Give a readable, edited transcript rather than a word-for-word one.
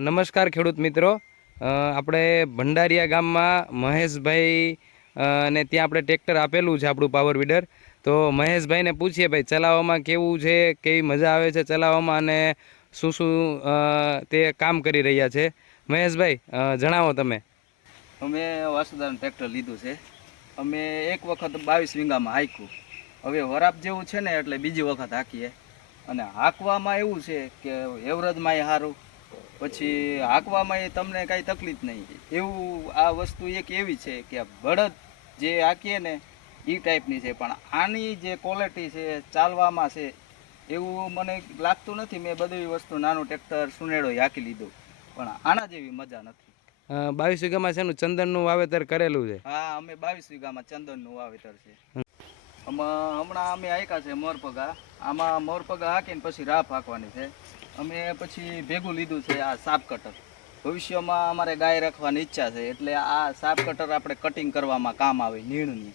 નમસ્કાર ખેડૂત મિત્રો, આપણે ભંડારીયા ગામમાં મહેશભાઈ ને ત્યાં આપણે ટ્રેક્ટર આપેલું છે આપણું પાવર વીડર. તો મહેશભાઈને પૂછીએ ભાઈ ચલાવવામાં કેવું છે, કેવી મજા આવે છે ચલાવવામાં અને શું શું તે કામ કરી રહ્યા છે. મહેશભાઈ જણાવો તમે. અમે વાસુદાનું ટ્રેક્ટર લીધું છે. અમે એક વખત 22 વીઘામાં હાંક્યું. હવે વરાપ જેવું છે ને એટલે બીજી વખત હાંકીએ. અને હાંકવામાં એવું છે કે એવરેજમાંય સારું, પછી હાંકવામાં તમને કાંઈ તકલીફ નહીં. એવું આ વસ્તુ એક એવી છે કે બળદ જે હાંકીએ ને એ ટાઈપની છે, પણ આની જે ક્વોલિટી છે ચાલવામાં છે એવું મને લાગતું નથી. મેં બધી વસ્તુ નાનું ટ્રેક્ટર સુનેડો હાંકી લીધું, પણ આના જેવી મજા નથી. 22 વીઘામાં છે ચંદનનું વાવેતર કરેલું છે. હા, અમે 22 વીઘામાં ચંદનનું વાવેતર છે. હમણાં અમે હાંક્યા છે મોરપગા. આમાં મોરપગા હાંકીને પછી રાફ હાંકવાની છે. અમે પછી ભેગું લીધું છે આ સાપ કટર. ભવિષ્યમાં અમારે ગાય રાખવાની ઈચ્છા છે, એટલે આ સાપ કટર આપણે કટિંગ કરવામાં કામ આવે નીણની.